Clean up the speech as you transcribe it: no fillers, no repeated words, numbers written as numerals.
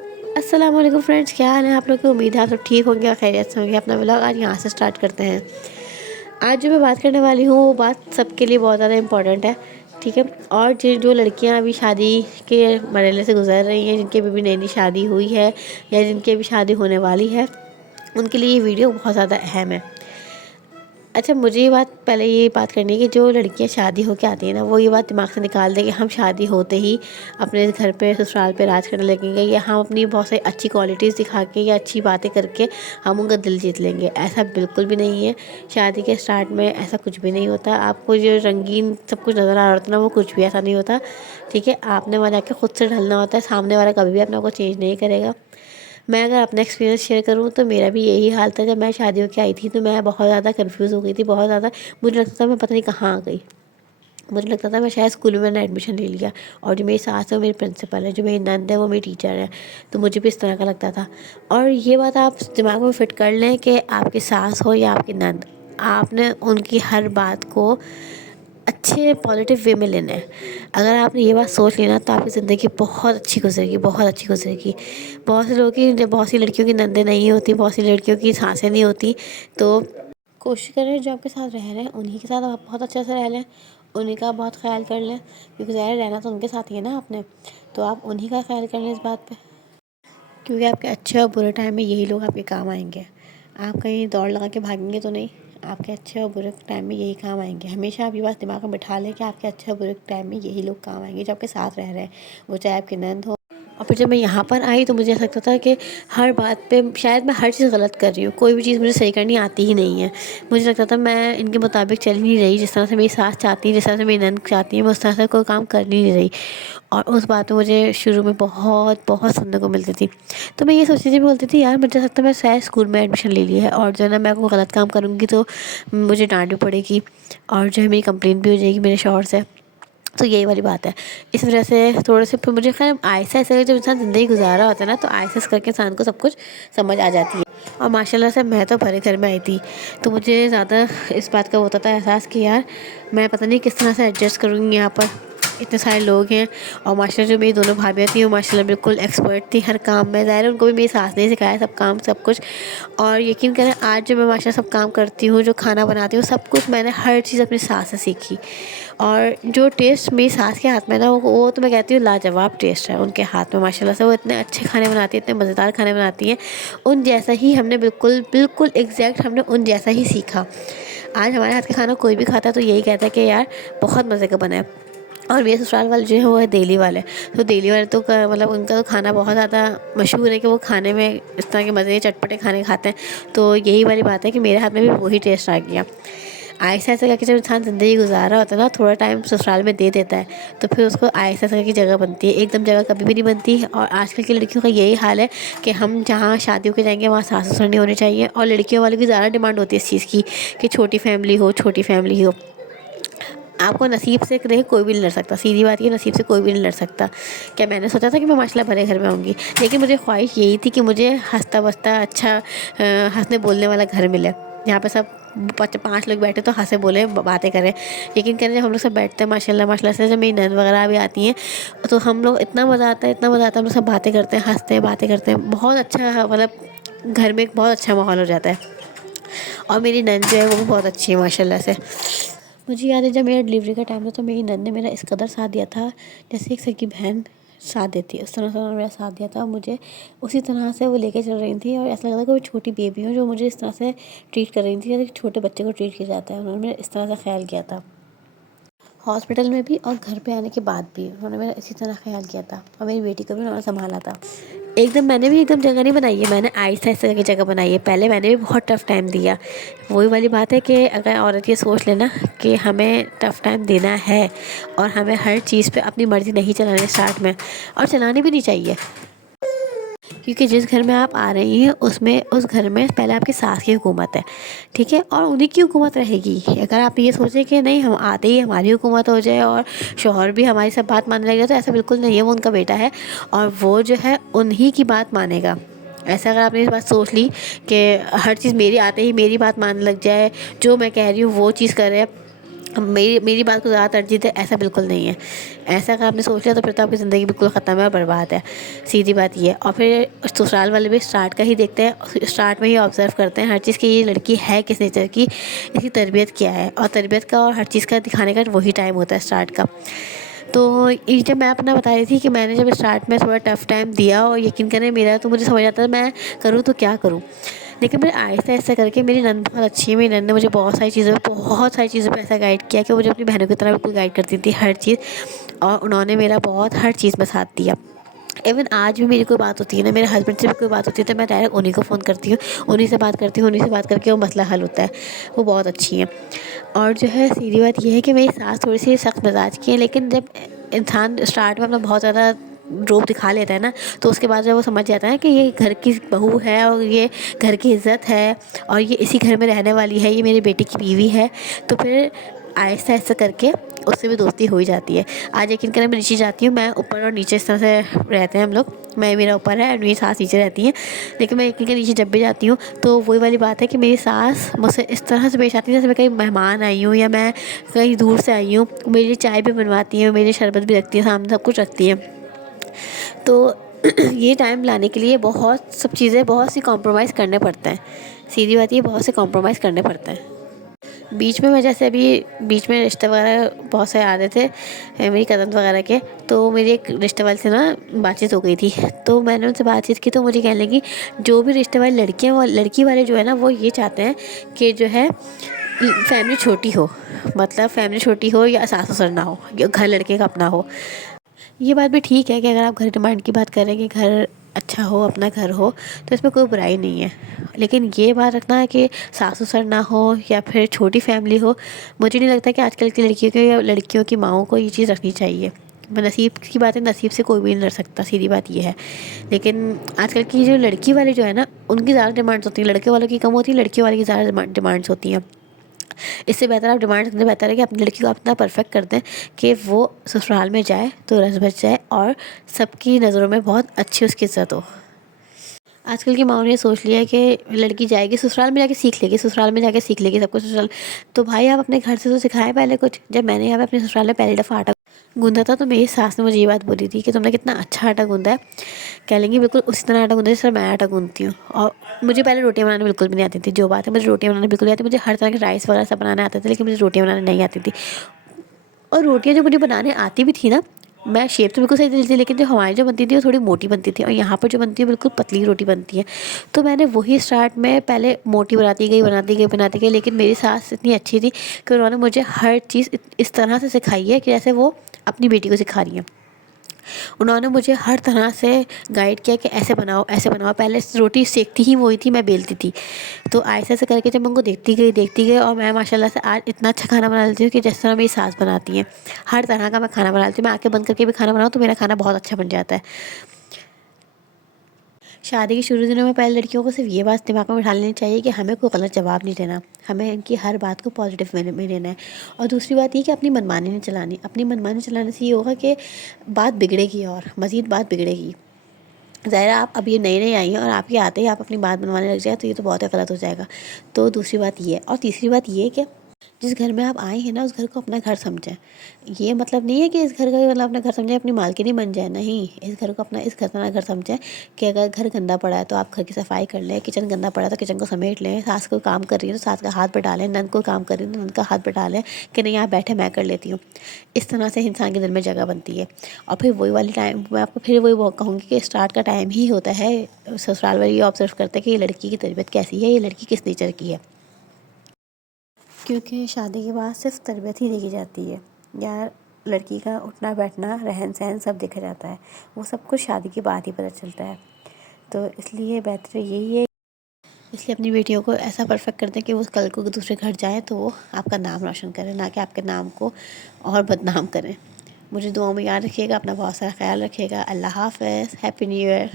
अस्सलाम वालेकुम फ्रेंड्स, क्या हाल है आप लोग की। उम्मीद है आप सब ठीक होंगे और खैरियत से होंगे। अपना व्लॉग आज यहाँ से स्टार्ट करते हैं। आज जो मैं बात करने वाली हूँ वो बात सबके लिए बहुत ज़्यादा इम्पोर्टेंट है, ठीक है। और जो लड़कियाँ अभी शादी के मरहले से गुजर रही हैं, जिनकी अभी नई नई शादी हुई है या जिनकी अभी शादी होने वाली है, उनके लिए ये वीडियो बहुत ज़्यादा अहम है। अच्छा, मुझे ये बात करनी है कि जो लड़कियां शादी होके आती हैं ना, वो ये बात दिमाग से निकाल दें कि हम शादी होते ही अपने घर पे ससुराल पे राज करने लगेंगे, या हम अपनी बहुत सारी अच्छी क्वालिटीज़ दिखा के या अच्छी बातें करके हम उनका दिल जीत लेंगे। ऐसा बिल्कुल भी नहीं है। शादी के स्टार्ट में ऐसा कुछ भी नहीं होता। आपको जो रंगीन सब कुछ नज़र आ रहा होता है ना, वो कुछ भी ऐसा नहीं होता, ठीक है। आपने वहाँ जाके खुद से ढलना होता है। सामने वाला कभी भी अपने को चेंज नहीं करेगा। मैं अगर अपना एक्सपीरियंस शेयर करूँ तो मेरा भी यही हाल था। जब मैं शादी होके आई थी तो मैं बहुत ज़्यादा कंफ्यूज हो गई थी, बहुत ज़्यादा। मुझे लगता था मैं पता नहीं कहाँ आ गई। मुझे लगता था मैं शायद स्कूल में मैंने एडमिशन ले लिया, और जो मेरी सास है वो मेरी प्रिंसिपल है, जो मेरी नंद है वो मेरी टीचर है। तो मुझे भी इस तरह का लगता था। और ये बात आप दिमाग में फिट कर लें कि आपकी सास हो या आपकी नंद, आपने उनकी हर बात को अच्छे पॉजिटिव वे में लेना है। अगर आपने ये बात सोच ली ना, तो आपकी ज़िंदगी बहुत अच्छी गुजरेगी, बहुत अच्छी गुजरेगी। बहुत से लोगों की, जब बहुत सी लड़कियों की नंदें नहीं होती, बहुत सी लड़कियों की सासें नहीं होती, तो कोशिश करें जो आपके साथ रह रहे हैं उन्हीं के साथ आप बहुत अच्छे से रह लें, उन्हीं का बहुत ख्याल कर लें, क्योंकि ज़ाहिर रहना तो उनके साथ ही है ना आपने। तो आप उन्हीं का ख्याल कर लें इस बात पे, क्योंकि आपके अच्छे और बुरे टाइम में यही लोग आपके काम आएंगे। आप कहीं दौड़ लगा के भागेंगे तो नहीं, आपके अच्छे और बुरे टाइम में यही काम आएंगे। हमेशा आप ये बात दिमाग में बिठा लें कि आपके अच्छे और बुरे टाइम में यही लोग काम आएंगे जो आपके साथ रह रहे हैं, वो चाहे आपकी नंद हो। और फिर जब मैं यहाँ पर आई तो मुझे ऐसा लगता था कि हर बात पे शायद मैं हर चीज़ गलत कर रही हूँ, कोई भी चीज़ मुझे सही करनी आती ही नहीं है। मुझे लगता था मैं इनके मुताबिक चल नहीं रही, जिस तरह से मेरी सास चाहती है, जिस तरह से मेरी नंद चाहती है, मैं उस तरह से कोई काम कर नहीं रही। और उस बात में मुझे शुरू में बहुत बहुत सुनने को मिलती थी। तो मैं ये सोचती थी, बोलती थी यार मुझे लगता है मैं शायद स्कूल में एडमिशन ले लिया है, और जो है ना मैं कोई गलत काम करूँगी तो मुझे डांट भी पड़ेगी, और जो है मेरी कंप्लेंट भी हो जाएगी मेरे शौहर से। तो यही वाली बात है। इस वजह से थोड़े से फिर मुझे खैर आहिस्ता आहिस्ता जब इंसान ज़िंदगी गुजारा होता है ना, तो आहिस्ता आहिस्ता करके इंसान को सब कुछ समझ आ जाती है। और माशाल्लाह से मैं तो भरे घर में आई थी, तो मुझे ज़्यादा इस बात का होता था एहसास कि यार मैं पता नहीं किस तरह से एडजस्ट करूँगी यहाँ पर, इतने सारे लोग हैं। और माशाल्लाह जो मेरी दोनों भाभियाँ थी वो माशाल्लाह बिल्कुल एक्सपर्ट थी हर काम में। ज़ाहिर है उनको भी मेरी सास ने सिखाया सब काम सब कुछ। और यकीन करें आज जो मैं माशाल्लाह सब काम करती हूँ, जो खाना बनाती हूँ, सब कुछ मैंने हर चीज़ अपनी सास से सीखी। और जो टेस्ट मेरी सास के हाथ में ना, वो तो मैं कहती हूँ लाजवाब टेस्ट है उनके हाथ में। माशाल्लाह से वो इतने अच्छे खाने बनाती है, इतने मज़ेदार खाने बनाती हैं। उन जैसा ही हमने बिल्कुल बिल्कुल एग्जैक्ट हमने उन जैसा ही सीखा। आज हमारे हाथ का खाना कोई भी खाता है तो यही कहता है कि यार बहुत मज़े का बना है। और मेरे ससुराल वाले जो है वो है दिल्ली वाले। तो दिल्ली वाले तो मतलब उनका तो खाना बहुत ज़्यादा मशहूर है कि वो खाने में इस तरह के मज़े चटपटे खाने खाते हैं। तो यही वाली बात है कि मेरे हाथ में भी वही टेस्ट आ गया। आहिस्ता आहिस्ता करके जब इंसान ज़िंदगी गुजार रहा होता है ना, थोड़ा टाइम ससुराल में दे देता है, तो फिर उसको आहिस्ता आहिस्ता करके जगह बनती है। एकदम जगह कभी भी नहीं बनती। और आजकल की लड़कियों का यही हाल है कि हम जहाँ शादी होकर जाएंगे वहाँ सास ससुर नहीं होने चाहिए। और लड़कियों वालों की ज़्यादा डिमांड होती है इस चीज़ की कि छोटी फैमिली हो, छोटी फैमिली हो। आपको नसीब से नहीं कोई भी नहीं लड़ सकता, सीधी बात ये, नसीब से कोई भी नहीं लड़ सकता। क्या मैंने सोचा था कि मैं माशाल्लाह भरे घर में आऊँगी, लेकिन मुझे ख्वाहिश यही थी कि मुझे हंसता बसता अच्छा हंसने बोलने वाला घर मिले, जहाँ पे सब 5 लोग बैठे तो हंसे बोले बातें करें। यकीन करें जब हम लोग सब बैठते हैं माशाल्लाह माशाल्लाह से, जब मेरी नंद वगैरह भी आती हैं, तो हम लोग इतना मज़ा आता है, इतना मज़ा आता है। हम लोग सब बातें करते हैं, हंसते हैं, बातें करते हैं। बहुत अच्छा, मतलब घर में एक बहुत अच्छा माहौल हो जाता है। और मेरी नंद जो है वो भी बहुत अच्छी है माशाल्लाह से। मुझे याद है जब मेरा डिलीवरी का टाइम था तो मेरी नंद ने मेरा इस कदर साथ दिया था, जैसे एक सगी बहन साथ देती है, उस तरह से उन्होंने मेरा साथ दिया था। मुझे उसी तरह से वो लेके चल रही थी, और ऐसा लगा था कि वो छोटी बेबी हो जो मुझे इस तरह से ट्रीट कर रही थी, जैसे एक छोटे बच्चे को ट्रीट किया जाता है। उन्होंने मेरा इस तरह से ख्याल किया था, हॉस्पिटल में भी और घर पे आने के बाद भी उन्होंने मेरा इसी तरह ख्याल किया था। और मेरी बेटी को भी उन्होंने संभाला था। एकदम मैंने भी एकदम जगह नहीं बनाई है, मैंने आहिस्ता आहिस्ता करके जगह बनाई है। पहले मैंने भी बहुत टफ़ टाइम दिया। वही वाली बात है कि अगर औरत ये सोच लेना कि हमें टफ़ टाइम देना है और हमें हर चीज़ पे अपनी मर्ज़ी नहीं चलानी स्टार्ट में, और चलानी भी नहीं चाहिए, क्योंकि जिस घर में आप आ रही हैं उसमें उस घर में पहले आपकी सास की हुकूमत है, ठीक है, और उन्हीं की हुकूमत रहेगी। अगर आप ये सोचें कि नहीं हम आते ही हमारी हुकूमत हो जाए और शौहर भी हमारी सब बात मानने लग जाए, तो ऐसा बिल्कुल नहीं है। वो उनका बेटा है और वो जो है उन्हीं की बात मानेगा। ऐसा अगर आपने इस बात सोच ली कि हर चीज़ मेरी आते ही मेरी बात मानने लग जाए, जो मैं कह रही हूँ वो चीज़ करे, मेरी मेरी बात को ज़्यादा तरजीह दे, ऐसा बिल्कुल नहीं है। ऐसा अगर आपने सोच लिया तो फिर तो आपकी ज़िंदगी बिल्कुल ख़त्म है और बर्बाद है, सीधी बात ये है। और फिर ससुराल वाले भी स्टार्ट का ही देखते हैं, स्टार्ट में ही ऑब्ज़र्व करते हैं हर चीज़ की, ये लड़की है किस नेचर की, इसकी तरबियत क्या है, और तरबियत का और हर चीज़ का दिखाने का वही टाइम होता है स्टार्ट का। तो ये जब मैं अपना बता रही थी कि मैंने जब स्टार्ट में थोड़ा टफ़ टाइम दिया, और यकीन करें मेरा तो मुझे समझ आता था मैं करूँ तो क्या करूँ। लेकिन फिर आहिस्ता-आहिस्ता करके, मेरी नंद बहुत अच्छी है, मेरी नंद ने मुझे बहुत सारी चीज़ों पे ऐसा गाइड किया कि वो मुझे अपनी बहनों की तरह बिल्कुल गाइड करती थी हर चीज़, और उन्होंने मेरा बहुत हर चीज़ में साथ दिया। इवन आज भी मेरी कोई बात होती है ना, मेरे हस्बैंड से भी कोई बात होती है तो मैं डायरेक्ट उन्हीं को फ़ोन करती हूँ, उन्हीं से बात करती हूँ, उन्हीं से बात करके वो मसला हल होता है। वो बहुत अच्छी हैं। और जो है सीधी बात ये है कि मेरी सास थोड़ी-सी सख्त मिज़ाज की है, लेकिन जब इंसान स्टार्ट में अपना बहुत ज़्यादा रोब दिखा लेता है ना, तो उसके बाद जब वो समझ जाता है कि ये घर की बहू है और ये घर की इज़्ज़त है और ये इसी घर में रहने वाली है, ये मेरी बेटी की बीवी है, तो फिर आहिस्ता-आहिस्ता करके उससे भी दोस्ती हो ही जाती है। आज यकीन करें, मैं नीचे जाती हूँ, मैं ऊपर और नीचे इस तरह से रहते हैं हम लोग। मैं, मेरा ऊपर है और मेरी सास नीचे रहती हैं। लेकिन मैं यकीन करें नीचे जब भी जाती हूँ तो वही वाली बात है कि मेरी सास मुझसे इस तरह से पेश आती है जैसे मैं कहीं मेहमान आई हूँ या मैं कहीं दूर से आई हूँ। मेरे लिए चाय भी बनवाती हैं, मेरे लिए शरबत भी रखती हैं, सामने सब कुछ रखती हैं। तो ये टाइम लाने के लिए बहुत सब चीज़ें, बहुत सी कॉम्प्रोमाइज़ करने पड़ते हैं। सीधी बात ये, बहुत से कॉम्प्रोमाइज़ करने पड़ते हैं। बीच में मैं जैसे अभी बीच में रिश्ते वगैरह बहुत से आ रहे थे, मेरी कज़न वगैरह के, तो मेरी एक रिश्ते वाले से ना बातचीत हो गई थी। तो मैंने उनसे बातचीत की तो मुझे कहने लगी, जो भी रिश्ते वाली लड़कियाँ, वो लड़की वाले जो है ना, वो ये चाहते हैं कि जो है फैमिली छोटी हो, मतलब फैमिली छोटी हो या सास ससुर ना हो, या घर लड़के का अपना हो। ये बात भी ठीक है कि अगर आप घर डिमांड की बात कर रहे हैं कि घर अच्छा हो, अपना घर हो, तो इसमें कोई बुराई नहीं है। लेकिन ये बात रखना है कि सास-ससुर ना हो या फिर छोटी फैमिली हो, मुझे नहीं लगता कि आजकल की लड़कियों को या लड़कियों की माँओं को ये चीज़ रखनी चाहिए। नसीब की बात है, नसीब से कोई भी नहीं लड़ सकता, सीधी बात ये है। लेकिन आजकल की जो लड़की वाले जो है ना, उनकी ज़्यादा डिमांड्स होती हैं, लड़के वालों की कम होती है, लड़कियों वाले की ज़्यादा डिमांड्स होती हैं। इससे बेहतर आप डिमांड करने, बेहतर है कि अपनी लड़की को आप इतना परफेक्ट कर दें कि वो ससुराल में जाए तो रस बस जाए और सबकी नज़रों में बहुत अच्छी उसकी इज़्ज़त हो। आजकल की माँओं ने सोच लिया है कि लड़की जाएगी ससुराल में जाके सीख लेगी, ससुराल में जाके सीख लेगी सब कुछ ससुराल। तो भाई आप अपने घर से तो सिखाएँ पहले कुछ। जब मैंने यहाँ पे अपने ससुराल में पहली दफ़ा आटा गूँधा था तो मेरी सास ने मुझे ये बात बोली थी कि तुमने कितना अच्छा आटा गूँधा है। कह लेंगी बिल्कुल उसी तरह आटा गूँधा जिस तरह मैं आटा गूँधती हूँ। और मुझे पहले रोटियाँ बनाना बिल्कुल भी नहीं आती थी। जो बात है, मुझे रोटियाँ बनाना बिल्कुल नहीं आती। मुझे हर तरह के राइस वगैरह सब बनाने आते थे, लेकिन मुझे रोटियाँ बनाने नहीं आती थी। और रोटियाँ जो मुझे बनाने आती भी थी ना, मैं शेप तो बिल्कुल सही देती थी, लेकिन जो हमारी जो बनती थी वो थोड़ी मोटी बनती थी और यहाँ पर जो बनती है बिल्कुल पतली रोटी बनती है। तो मैंने वही स्टार्ट में पहले मोटी बनाती गई, लेकिन मेरी सास इतनी अच्छी थी कि उन्होंने मुझे हर चीज़ इस तरह से सिखाई है कि जैसे वो अपनी बेटी को सिखा रही हैं। उन्होंने मुझे हर तरह से गाइड किया कि ऐसे बनाओ, ऐसे बनाओ। पहले रोटी सेकती ही वही थी, मैं बेलती थी। तो ऐसे ऐसे करके जब मैं उनको देखती गई और मैं माशाल्लाह से आज इतना अच्छा खाना बना लेती हूँ कि जिस तरह मेरी सास बनाती हैं। हर तरह का मैं खाना बना लेती हूँ। मैं आँखें बंद करके भी खाना बनाऊँ तो मेरा खाना बहुत अच्छा बन जाता है। शादी के शुरू दिनों में पहले लड़कियों को सिर्फ ये बात दिमाग में बिठा लेनी चाहिए कि हमें कोई गलत जवाब नहीं देना, हमें इनकी हर बात को पॉजिटिव में लेना है। और दूसरी बात ये कि अपनी मनमानी नहीं चलानी। अपनी मनमानी चलाने से ये होगा कि बात बिगड़ेगी और मज़ीद बात बिगड़ेगी। ज़ाहिर है, आप अब ये नई-नई आई हैं और आपके आते ही आप अपनी बात मनवाने लग जाएँ तो ये तो बहुत ही गलत हो जाएगा। तो दूसरी बात ये है। और तीसरी बात ये है कि जिस घर में आप आए हैं ना, उस घर को अपना घर समझें। ये मतलब नहीं है कि इस घर का मतलब अपना घर समझें, अपनी मालकिन ही बन जाए, नहीं। इस घर को अपना इस घर तरह घर समझें कि अगर घर गंदा पड़ा है तो आप घर की सफाई कर लें, किचन गंदा पड़ा है तो किचन को समेट लें, सास कोई काम कर रही है तो सास का हाथ बटा लें, नंद कोई काम कर रही है तो नंद का हाथ बटा लें कि नहीं आप बैठे, मैं कर लेती हूँ। इस तरह से इंसान के दिल में जगह बनती है। और फिर वही वाली टाइम मैं आपको फिर वही कहूँगी कि स्टार्ट का टाइम ही होता है, ससुराल वाले ये ऑब्ज़र्व करते हैं कि ये लड़की की तरबियत कैसी है, ये लड़की किस नेचर की है। क्योंकि शादी के बाद सिर्फ तरबियत ही देखी जाती है, या लड़की का उठना बैठना रहन सहन सब देखा जाता है। वो सब कुछ शादी के बाद ही पता चलता है। तो इसलिए बेहतर यही है, इसलिए अपनी बेटियों को ऐसा परफेक्ट कर दें कि वो कल को दूसरे घर जाएँ तो वो आपका नाम रोशन करें, ना कि आपके नाम को और बदनाम करें। मुझे दुआओं में याद रखिएगा, अपना बहुत सारा ख्याल रखिएगा। अल्लाह हाफ़िज़, हैप्पी न्यू ईयर।